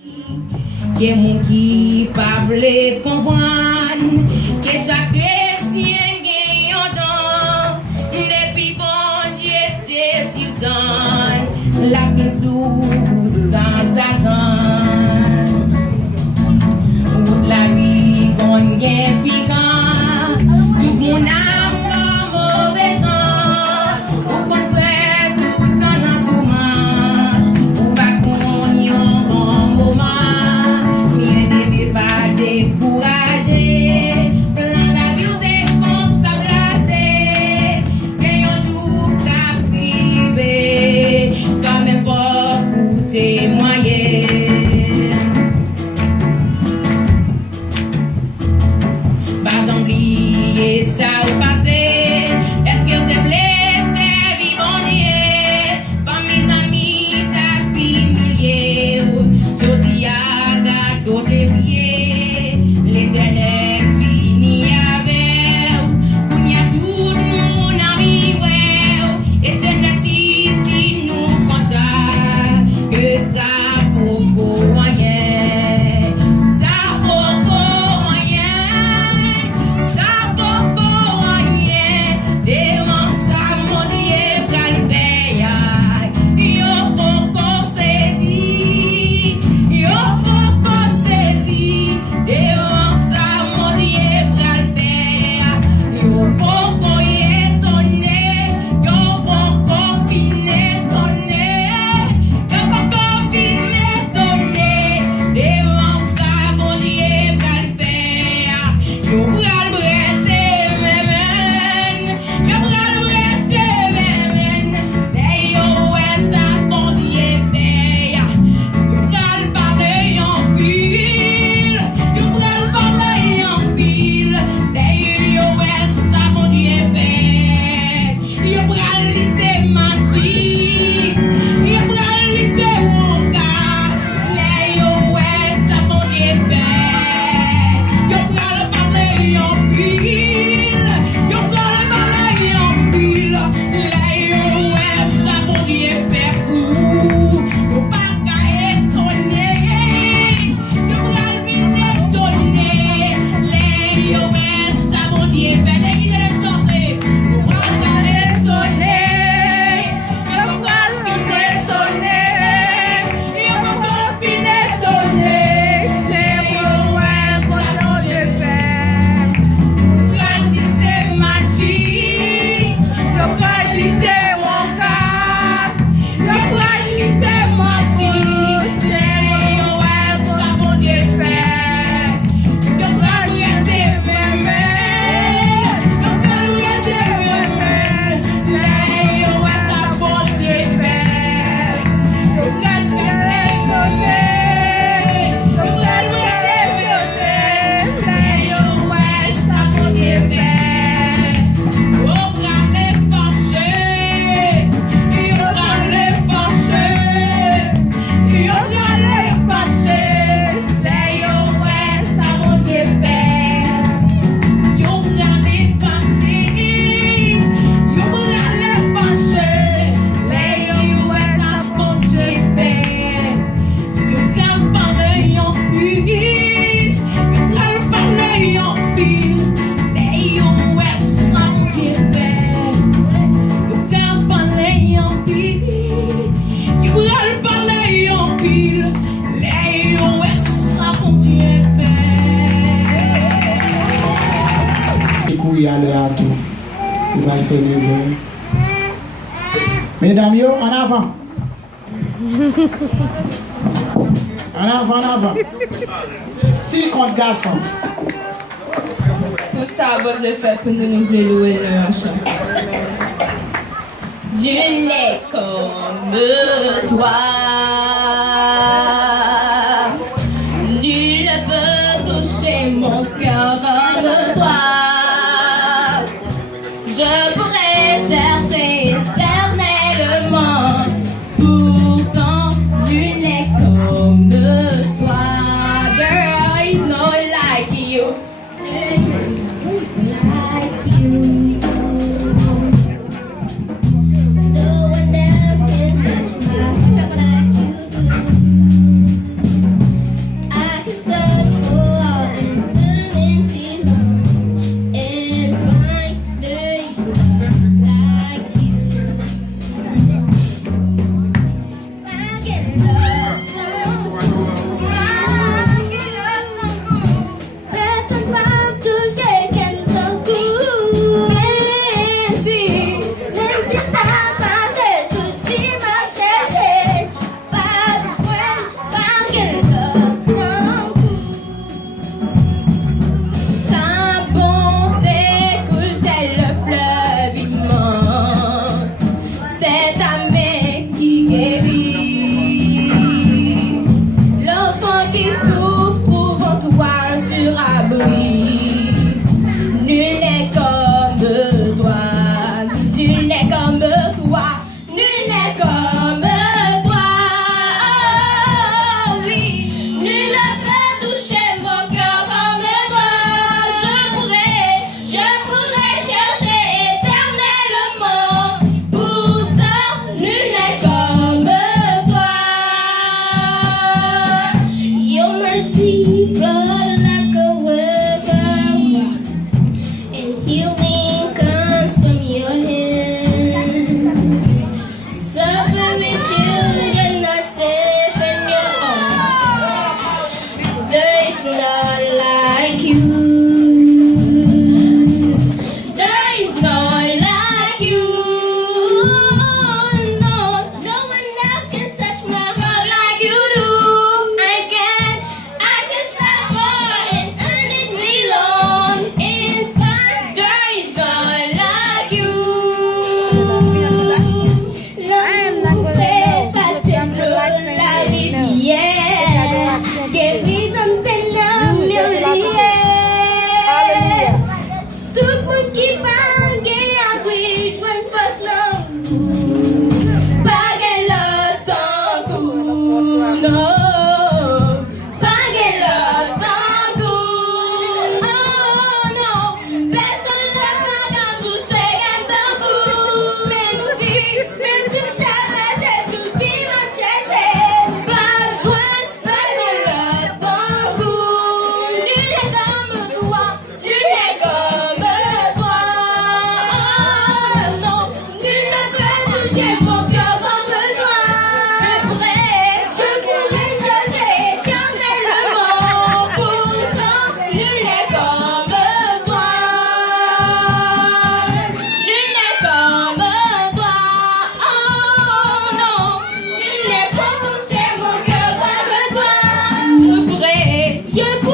Que moun qui pa vle comprendre que chaque chrétien gagne un don depuis bon Dieu te titan la vie sous sans attendre toute la vie qu'on gagne piquant tout mon âme mauvais gens ou qu'on fait tout temps dans tout monde ou pas qu'on y en moment découragé, plein la vie c'est consacré, mais un jour t'as privé, quand même faut pour témoigner. Pas oublier ça au passé, est-ce que vous êtes blessé, vivant nier, par mes amis t'as pris milliers, je dis à garde côté l'Éternel fini avec où il y a tout le monde en vie et c'est l'artiste qui nous consacre que ça beaucoup moyen ça beaucoup moyen devant ça mon Dieu calvaire yo beaucoup saisi devant Mesdames, yo, en avant. En avant, en avant. Fille contre garçon. Tout ça, bon Dieu fait pour nous voulons louer le chant. Dieu n'est comme toi. Nul ne peut toucher mon cœur comme toi. Je pourrais chercher éternellement, pourtant nul n'est comme toi. Girl, is not like you. No one else can touch my heart like you do. Je